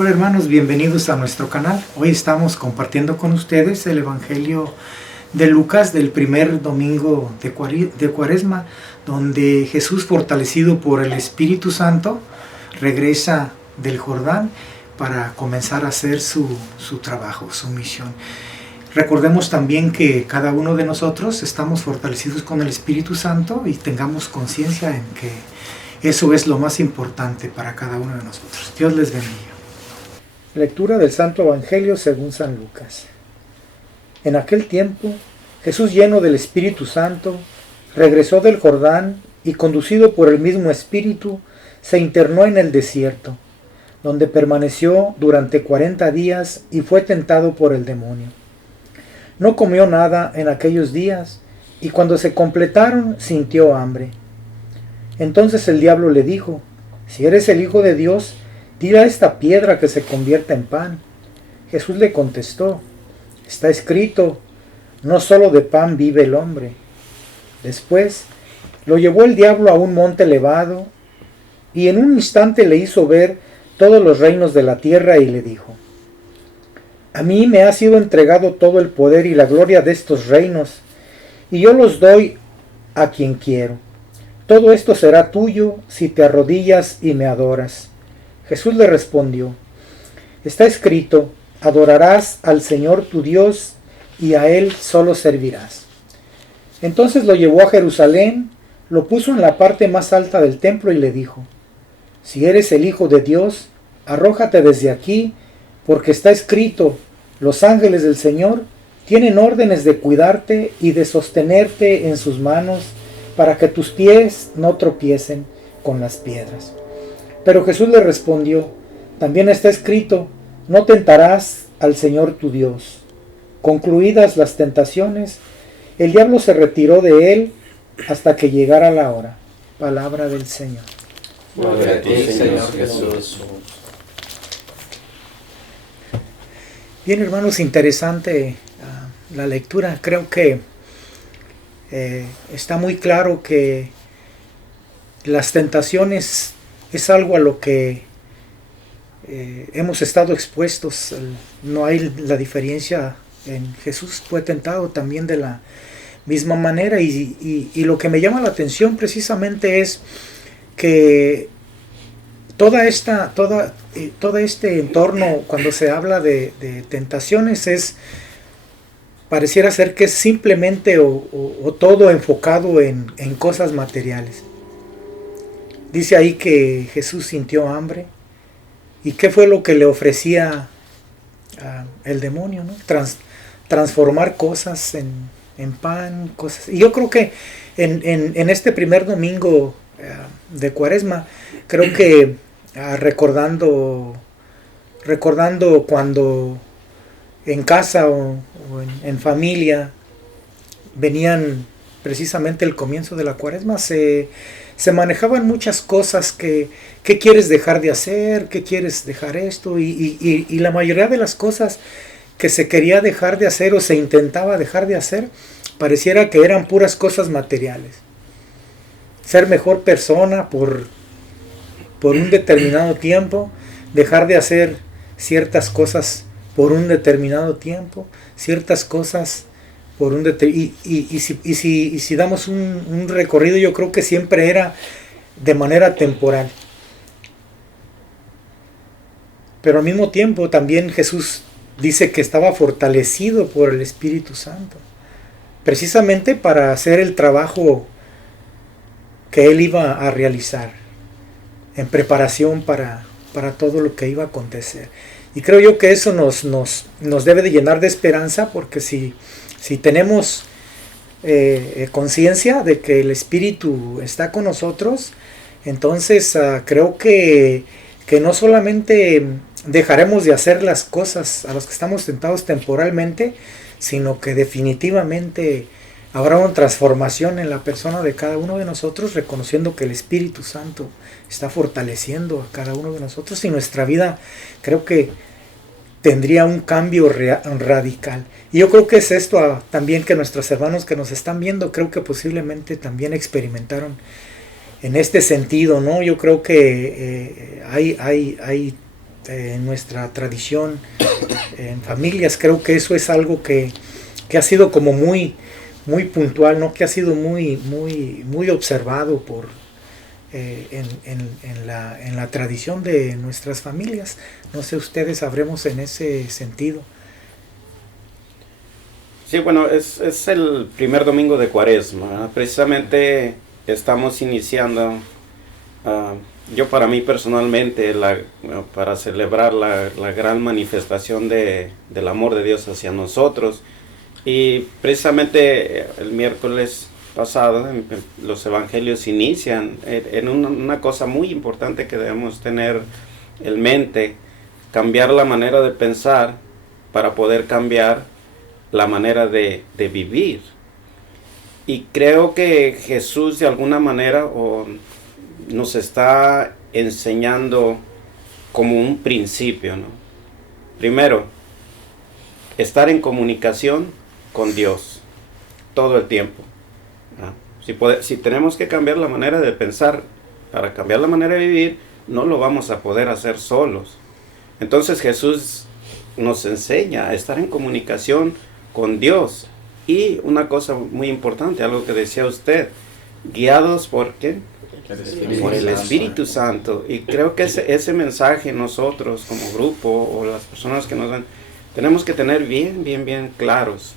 Hola hermanos, bienvenidos a nuestro canal. Hoy estamos compartiendo con ustedes el Evangelio de Lucas del primer domingo de Cuaresma, donde Jesús, fortalecido por el Espíritu Santo, regresa del Jordán para comenzar a hacer su trabajo, su misión. Recordemos también que cada uno de nosotros estamos fortalecidos con el Espíritu Santo y tengamos conciencia en que eso es lo más importante para cada uno de nosotros. Dios les bendiga. Lectura del Santo Evangelio según San Lucas. En aquel tiempo, Jesús, lleno del Espíritu Santo, regresó del Jordán y, conducido por el mismo Espíritu, se internó en el desierto, donde permaneció durante 40 días y fue tentado por el demonio. No comió nada en aquellos días, y cuando se completaron sintió hambre. Entonces el diablo le dijo: «Si eres el Hijo de Dios, dile a esta piedra que se convierta en pan». Jesús le contestó: «Está escrito, no solo de pan vive el hombre». Después lo llevó el diablo a un monte elevado, y en un instante le hizo ver todos los reinos de la tierra y le dijo: «A mí me ha sido entregado todo el poder y la gloria de estos reinos, y yo los doy a quien quiero. Todo esto será tuyo si te arrodillas y me adoras». Jesús le respondió: «Está escrito, adorarás al Señor tu Dios y a Él solo servirás». Entonces lo llevó a Jerusalén, lo puso en la parte más alta del templo y le dijo: «Si eres el Hijo de Dios, arrójate desde aquí, porque está escrito, los ángeles del Señor tienen órdenes de cuidarte y de sostenerte en sus manos, para que tus pies no tropiecen con las piedras». Pero Jesús le respondió: «También está escrito, no tentarás al Señor tu Dios». Concluidas las tentaciones, el diablo se retiró de él hasta que llegara la hora. Palabra del Señor. Gloria a ti, Señor Jesús. Bien, hermanos, interesante la lectura. Creo que está muy claro que las tentaciones es algo a lo que hemos estado expuestos. No hay la diferencia. En Jesús fue tentado también de la misma manera, y lo que me llama la atención precisamente es que todo este entorno, cuando se habla de tentaciones, pareciera ser que es simplemente o todo enfocado en cosas materiales. Dice ahí que Jesús sintió hambre. ¿Y qué fue lo que le ofrecía el demonio, ¿no? Transformar cosas en pan, cosas. Y yo creo que en este primer domingo de Cuaresma, creo que recordando cuando en casa o en familia venían precisamente el comienzo de la Cuaresma, se manejaban muchas cosas ¿qué quieres dejar de hacer? ¿Qué quieres dejar esto? Y la mayoría de las cosas que se quería dejar de hacer o se intentaba dejar de hacer, pareciera que eran puras cosas materiales. Ser mejor persona por un determinado tiempo, dejar de hacer ciertas cosas por un determinado tiempo, ciertas cosas por un si damos un recorrido, yo creo que siempre era de manera temporal. Pero al mismo tiempo también Jesús dice que estaba fortalecido por el Espíritu Santo, precisamente para hacer el trabajo que él iba a realizar, en preparación para todo lo que iba a acontecer. Y creo yo que eso nos debe de llenar de esperanza, porque si tenemos conciencia de que el Espíritu está con nosotros, entonces creo que no solamente dejaremos de hacer las cosas a las que estamos tentados temporalmente, sino que definitivamente habrá una transformación en la persona de cada uno de nosotros, reconociendo que el Espíritu Santo está fortaleciendo a cada uno de nosotros, y nuestra vida creo que tendría un cambio radical. Y yo creo que es esto también que nuestros hermanos que nos están viendo, creo que posiblemente también experimentaron en este sentido, ¿no? Yo creo que hay en nuestra tradición, en familias. Creo que eso es algo que ha sido como muy puntual, ¿no? Que ha sido muy observado en la tradición de nuestras familias. No sé, ustedes sabremos en ese sentido. Sí, bueno, es el primer domingo de Cuaresma. Precisamente estamos iniciando, yo para mí personalmente, para celebrar la gran manifestación del amor de Dios hacia nosotros. Y precisamente el miércoles pasado los evangelios inician en una cosa muy importante que debemos tener en mente: cambiar la manera de pensar para poder cambiar la manera de vivir. Y creo que Jesús de alguna manera nos está enseñando como un principio, ¿no? Primero, estar en comunicación con Dios todo el tiempo, ¿no? Si tenemos que cambiar la manera de pensar para cambiar la manera de vivir, no lo vamos a poder hacer solos. Entonces Jesús nos enseña a estar en comunicación con Dios. Y una cosa muy importante, algo que decía usted, guiados por ¿quién? Por el Espíritu Santo. Y creo que ese mensaje nosotros como grupo o las personas que nos dan, tenemos que tener bien claros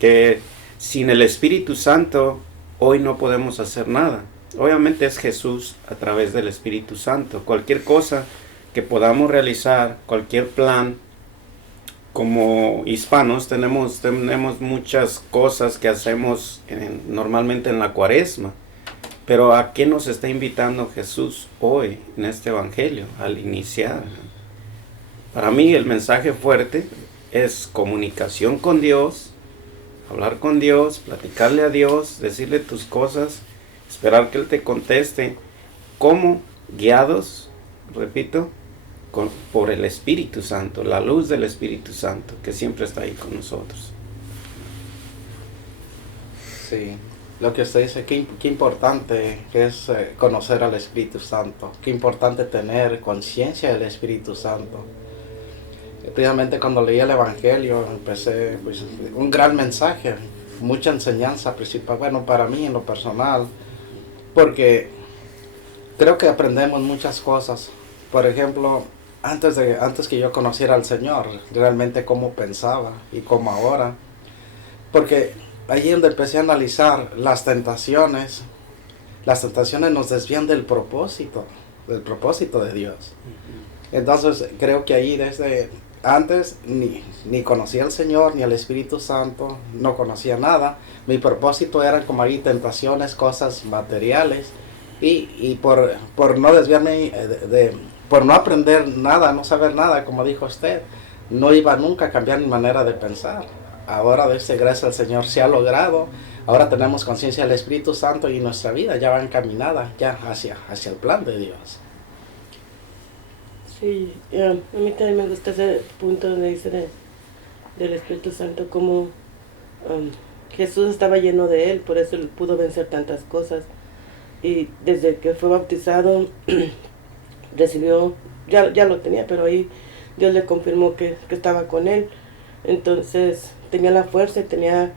que sin el Espíritu Santo hoy no podemos hacer nada. Obviamente es Jesús a través del Espíritu Santo. Cualquier cosa que podamos realizar, cualquier plan, como hispanos tenemos muchas cosas que hacemos normalmente en la Cuaresma. Pero ¿a qué nos está invitando Jesús hoy en este evangelio al iniciar? Para mí el mensaje fuerte es comunicación con Dios, hablar con Dios, platicarle a Dios, decirle tus cosas, esperar que Él te conteste. ¿Cómo? Guiados, repito, por el Espíritu Santo, la luz del Espíritu Santo, que siempre está ahí con nosotros. Sí, lo que usted dice, qué importante es conocer al Espíritu Santo, qué importante tener conciencia del Espíritu Santo. Precisamente cuando leí el Evangelio, empecé, pues, un gran mensaje, mucha enseñanza principal, bueno, para mí en lo personal, porque creo que aprendemos muchas cosas. Por ejemplo, antes que yo conociera al Señor, realmente cómo pensaba y cómo ahora. Porque allí donde empecé a analizar las tentaciones nos desvían del propósito de Dios. Entonces creo que ahí desde antes ni conocía al Señor ni al Espíritu Santo, no conocía nada. Mi propósito era como ahí tentaciones, cosas materiales, y por no desviarme por no aprender nada, no saber nada, como dijo usted, no iba nunca a cambiar mi manera de pensar. Ahora, gracias al Señor, se ha logrado. Ahora tenemos conciencia del Espíritu Santo y nuestra vida ya va encaminada ya hacia el plan de Dios. Sí, a mí también me gusta ese punto donde dice del Espíritu Santo, como Jesús estaba lleno de Él, por eso Él pudo vencer tantas cosas. Y desde que fue bautizado, recibió, ya lo tenía, pero ahí Dios le confirmó que estaba con Él. Entonces tenía la fuerza, tenía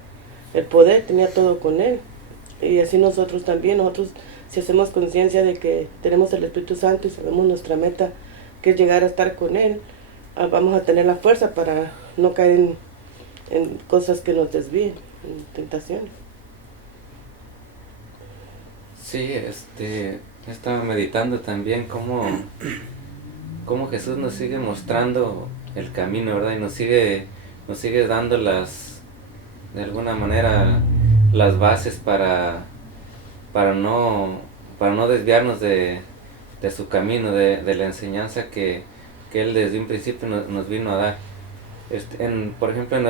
el poder, tenía todo con Él. Y así nosotros también, si hacemos conciencia de que tenemos el Espíritu Santo y sabemos nuestra meta, que es llegar a estar con Él, vamos a tener la fuerza para no caer en cosas que nos desvíen, en tentaciones. Sí, estaba meditando también cómo Jesús nos sigue mostrando el camino, ¿verdad? Y nos sigue dando de alguna manera, las bases para no desviarnos de su camino, de la enseñanza que Él desde un principio nos vino a dar. Por ejemplo, en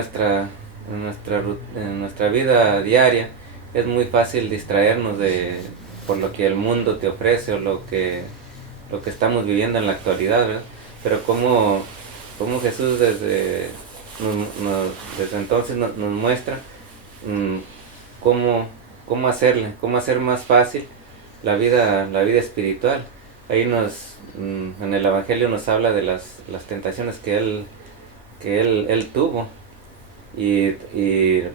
nuestra vida diaria es muy fácil distraernos por lo que el mundo te ofrece o lo que estamos viviendo en la actualidad, ¿verdad? Pero como Jesús desde entonces nos muestra cómo hacer más fácil la vida espiritual. en el Evangelio nos habla de las tentaciones que él tuvo. Y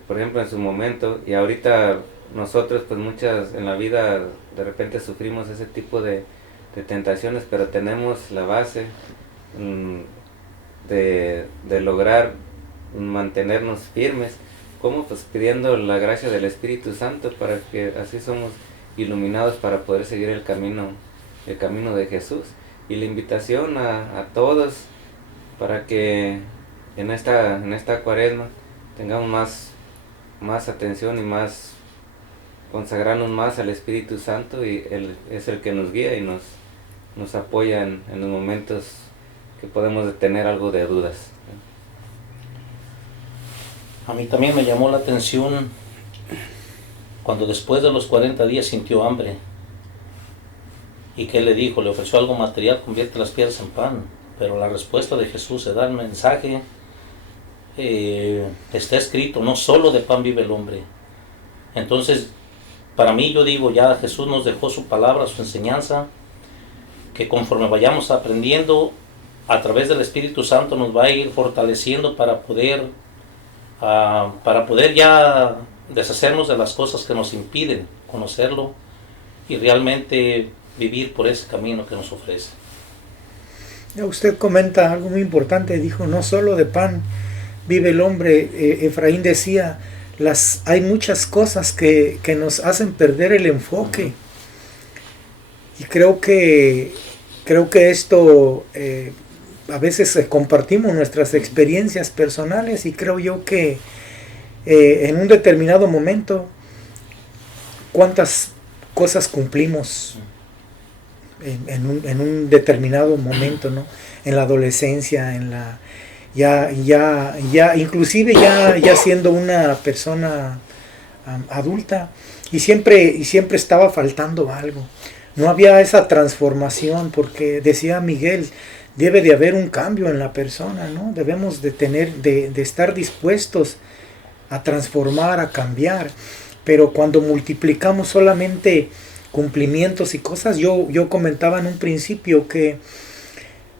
por ejemplo en su momento, y ahorita nosotros pues muchas en la vida de repente sufrimos ese tipo de tentaciones, pero tenemos la base de lograr mantenernos firmes, como pues pidiendo la gracia del Espíritu Santo, para que así somos iluminados para poder seguir el camino de Jesús. Y la invitación a todos para que en esta cuaresma tengamos más atención y más consagrarnos más al Espíritu Santo, y Él es el que nos guía y nos apoya en los momentos que podemos tener algo de dudas. A mí también me llamó la atención cuando después de los 40 días sintió hambre. ¿Y qué le dijo? Le ofreció algo material: convierte las piedras en pan. Pero la respuesta de Jesús se da el mensaje, está escrito, no solo de pan vive el hombre. Entonces, para mí, yo digo, ya Jesús nos dejó su palabra, su enseñanza, que conforme vayamos aprendiendo, a través del Espíritu Santo nos va a ir fortaleciendo para poder ya deshacernos de las cosas que nos impiden conocerlo y realmente vivir por ese camino que nos ofrece. Usted comenta algo muy importante, dijo, no solo de pan vive el hombre. Efraín decía, hay muchas cosas que nos hacen perder el enfoque. Y creo que esto, a veces compartimos nuestras experiencias personales, y creo yo que en un determinado momento, ¿cuántas cosas cumplimos en un determinado momento, ¿no? En la adolescencia, inclusive ya siendo una persona adulta, y siempre estaba faltando algo. No había esa transformación, porque decía Miguel, debe de haber un cambio en la persona, ¿no? Debemos de estar dispuestos a transformar, a cambiar. Pero cuando multiplicamos solamente cumplimientos y cosas, yo comentaba en un principio que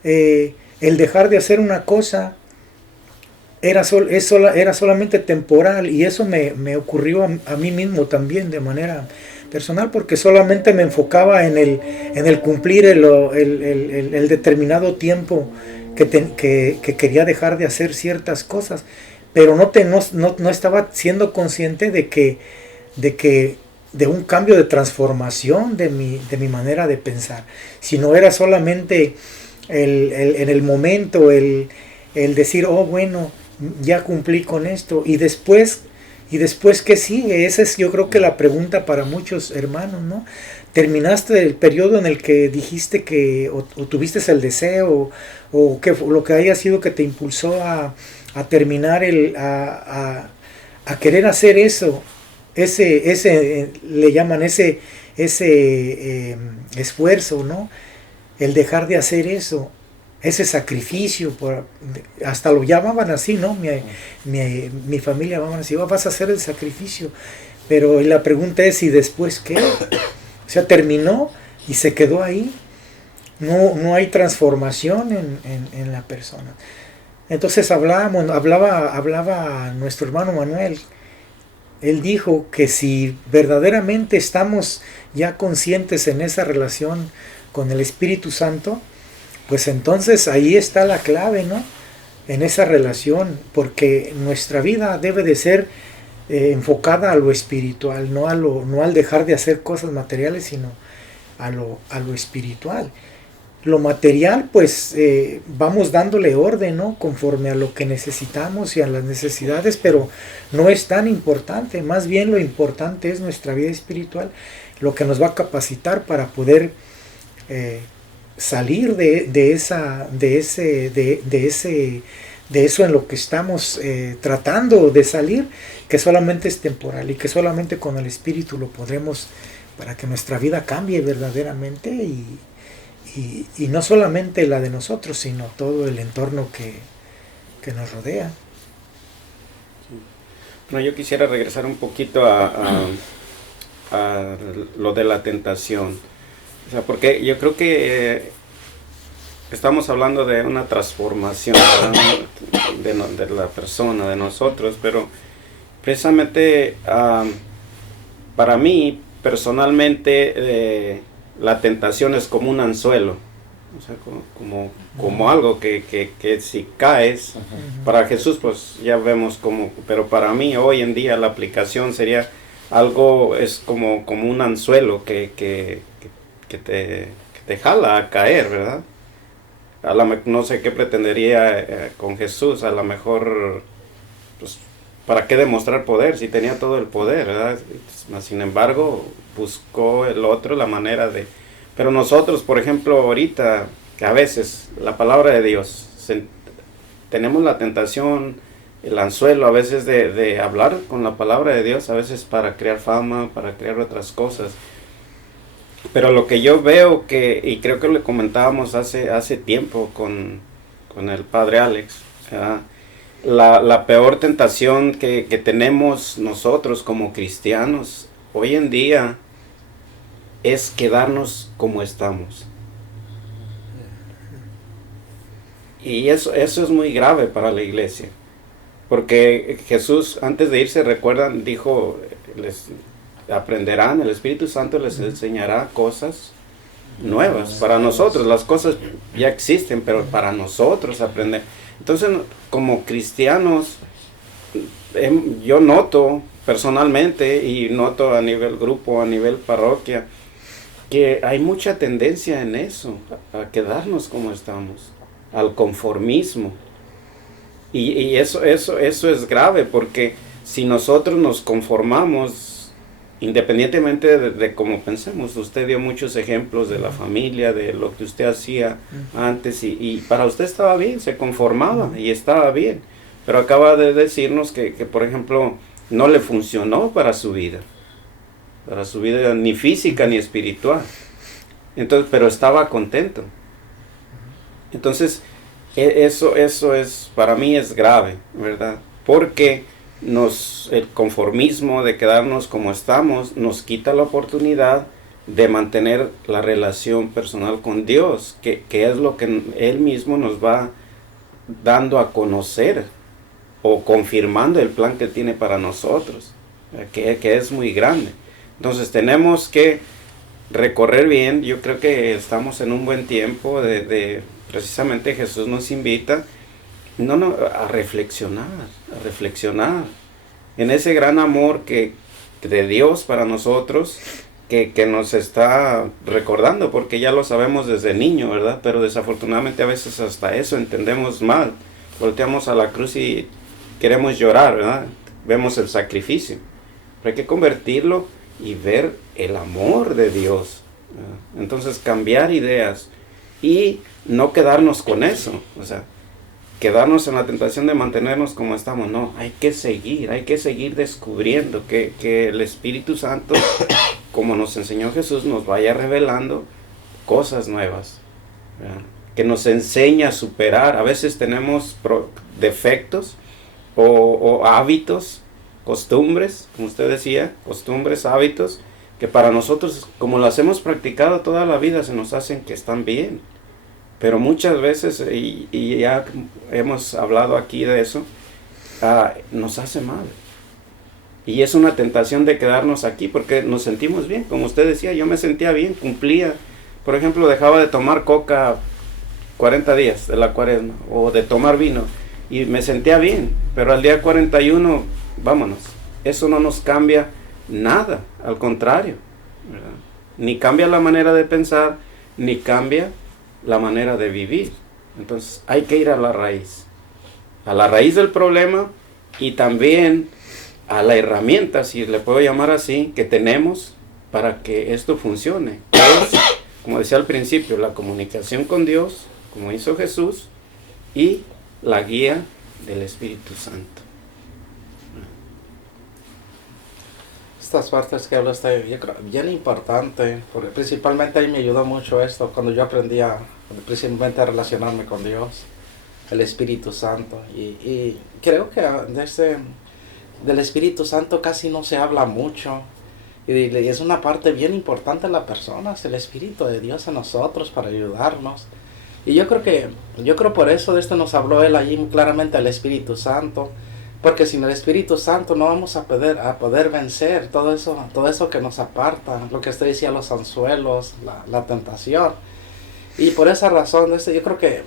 el dejar de hacer una cosa era solamente temporal, y eso me ocurrió a mí mismo también de manera personal, porque solamente me enfocaba en el cumplir el determinado tiempo que quería dejar de hacer ciertas cosas, pero no estaba siendo consciente de un cambio de transformación de mi manera de pensar, sino era solamente en el momento el decir, oh bueno, ya cumplí con esto, y después ¿qué sigue? Esa es, yo creo, que la pregunta para muchos hermanos, ¿no? Terminaste el periodo en el que dijiste que o tuviste el deseo, o que lo que haya sido que te impulsó a terminar a querer hacer eso, ese le llaman ese esfuerzo, ¿no? El dejar de hacer eso, ese sacrificio, hasta lo llamaban así, ¿no? Mi familia llamaban así, vas a hacer el sacrificio. Pero la pregunta es, ¿y después qué? O sea, terminó y se quedó ahí. No hay transformación en la persona. Entonces hablaba nuestro hermano Manuel. Él dijo que si verdaderamente estamos ya conscientes en esa relación con el Espíritu Santo, pues entonces ahí está la clave, ¿no? En esa relación, porque nuestra vida debe de ser enfocada a lo espiritual, no al dejar de hacer cosas materiales, sino a lo espiritual. Lo material, pues vamos dándole orden, ¿no? Conforme a lo que necesitamos y a las necesidades, pero no es tan importante. Más bien lo importante es nuestra vida espiritual, lo que nos va a capacitar para poder salir de eso en lo que estamos tratando de salir, que solamente es temporal y que solamente con el Espíritu lo podremos, para que nuestra vida cambie verdaderamente, y no solamente la de nosotros, sino todo el entorno que nos rodea. Bueno, yo quisiera regresar un poquito a lo de la tentación. O sea, porque yo creo que estamos hablando de una transformación, ¿verdad? de la persona, de nosotros, pero precisamente para mí, personalmente, la tentación es como un anzuelo, o sea, como algo que si caes, para Jesús pues ya vemos como, pero para mí hoy en día la aplicación sería algo, es como un anzuelo que te jala a caer, ¿verdad? No sé qué pretendería con Jesús, a lo mejor, pues, ¿para qué demostrar poder si tenía todo el poder, ¿verdad? Sin embargo, buscó el otro la manera de... Pero nosotros, por ejemplo, ahorita, que a veces la palabra de Dios, tenemos la tentación, el anzuelo a veces de hablar con la palabra de Dios, a veces para crear fama, para crear otras cosas. Pero lo que yo veo y creo que le comentábamos hace tiempo con el padre Alex, ¿verdad? La peor tentación que tenemos nosotros como cristianos hoy en día es quedarnos como estamos. Y eso es muy grave para la iglesia. Porque Jesús, antes de irse, recuerdan, dijo, les aprenderán, el Espíritu Santo les enseñará cosas nuevas para nosotros. Las cosas ya existen, pero para nosotros aprender. Entonces, como cristianos, yo noto personalmente y noto a nivel grupo, a nivel parroquia, que hay mucha tendencia en eso, a quedarnos como estamos, al conformismo. Y eso es grave, porque si nosotros nos conformamos, independientemente de cómo pensemos, usted dio muchos ejemplos de la familia, de lo que usted hacía antes, y para usted estaba bien, se conformaba y estaba bien, pero acaba de decirnos que por ejemplo, no le funcionó para su vida ni física ni espiritual. Entonces, pero estaba contento. Entonces, eso es, para mí es grave, ¿verdad? Porque el conformismo de quedarnos como estamos nos quita la oportunidad de mantener la relación personal con Dios, que es lo que Él mismo nos va dando a conocer o confirmando el plan que tiene para nosotros, que es muy grande. Entonces tenemos que recorrer bien. Yo creo que estamos en un buen tiempo de precisamente Jesús nos invita a reflexionar en ese gran amor de Dios para nosotros, que nos está recordando, porque ya lo sabemos desde niño, ¿verdad? Pero desafortunadamente a veces hasta eso entendemos mal. Volteamos a la cruz y queremos llorar, ¿verdad? Vemos el sacrificio. Pero hay que convertirlo y ver el amor de Dios, ¿verdad? Entonces cambiar ideas y no quedarnos con eso, o sea, quedarnos en la tentación de mantenernos como estamos. No, hay que seguir descubriendo que el Espíritu Santo, como nos enseñó Jesús, nos vaya revelando cosas nuevas, ¿verdad? Que nos enseña a superar. A veces tenemos defectos o hábitos, costumbres, como usted decía, costumbres, hábitos, que para nosotros, como las hemos practicado toda la vida, se nos hacen que están bien. Pero muchas veces, y ya hemos hablado aquí de eso, nos hace mal. Y es una tentación de quedarnos aquí porque nos sentimos bien. Como usted decía, yo me sentía bien, cumplía. Por ejemplo, dejaba de tomar coca 40 días de la cuaresma, o de tomar vino, y me sentía bien. Pero al día 41, vámonos. Eso no nos cambia nada, al contrario, ¿verdad? Ni cambia la manera de pensar, ni cambia la manera de vivir. Entonces hay que ir a la raíz del problema, y también a la herramienta, si le puedo llamar así, que tenemos para que esto funcione. Es, como decía al principio, la comunicación con Dios, como hizo Jesús, y la guía del Espíritu Santo. Estas partes que habla está bien importante, porque principalmente ahí me ayudó mucho esto, cuando yo aprendí principalmente a relacionarme con Dios, el Espíritu Santo, y creo que del Espíritu Santo casi no se habla mucho, Y es una parte bien importante de la persona, es el Espíritu de Dios en nosotros para ayudarnos. Y yo creo por eso de esto nos habló él allí claramente, el Espíritu Santo. Porque sin el Espíritu Santo no vamos a poder vencer todo eso que nos aparta, lo que usted decía, los anzuelos, la tentación. Y por esa razón, yo creo que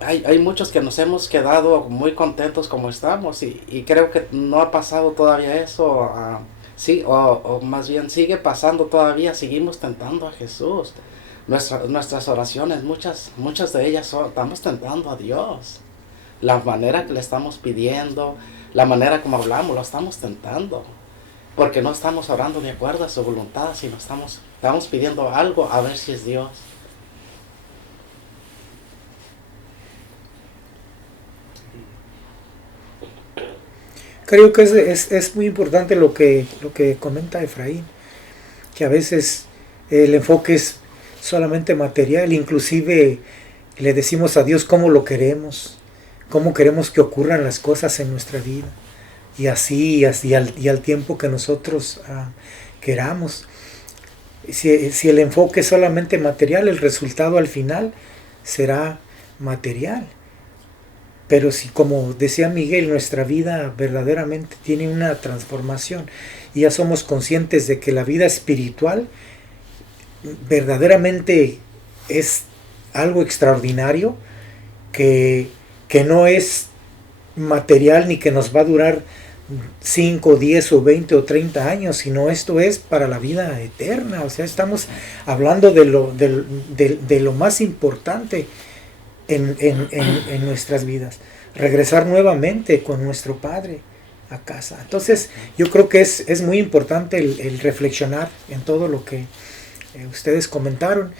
hay muchos que nos hemos quedado muy contentos como estamos y creo que no ha pasado todavía eso, sí, o más bien sigue pasando todavía, seguimos tentando a Jesús. Nuestras oraciones, muchas de ellas estamos tentando a Dios. La manera que le estamos pidiendo, la manera como hablamos, lo estamos tentando. Porque no estamos orando de acuerdo a su voluntad, sino estamos pidiendo algo a ver si es Dios. Creo que es muy importante lo que comenta Efraín, que a veces el enfoque es solamente material, inclusive le decimos a Dios cómo lo queremos, cómo queremos que ocurran las cosas en nuestra vida, y así al tiempo que nosotros queramos. Si el enfoque es solamente material, el resultado al final será material. Pero si, como decía Miguel, nuestra vida verdaderamente tiene una transformación y ya somos conscientes de que la vida espiritual verdaderamente es algo extraordinario, que no es material ni que nos va a durar 5, 10 o 20 o 30 años, sino esto es para la vida eterna. O sea, estamos hablando de lo más importante en nuestras vidas, regresar nuevamente con nuestro Padre a casa. Entonces yo creo que es muy importante el reflexionar en todo lo que ustedes comentaron,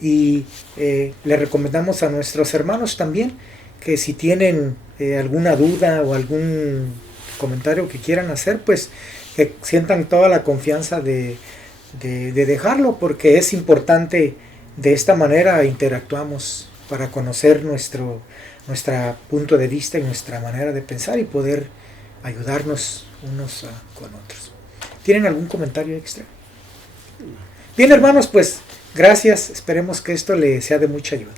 y le recomendamos a nuestros hermanos también que si tienen alguna duda o algún comentario que quieran hacer, pues que sientan toda la confianza de dejarlo, porque es importante. De esta manera interactuamos para conocer nuestro punto de vista y nuestra manera de pensar y poder ayudarnos unos con otros. ¿Tienen algún comentario extra? Bien, hermanos, pues gracias. Esperemos que esto les sea de mucha ayuda.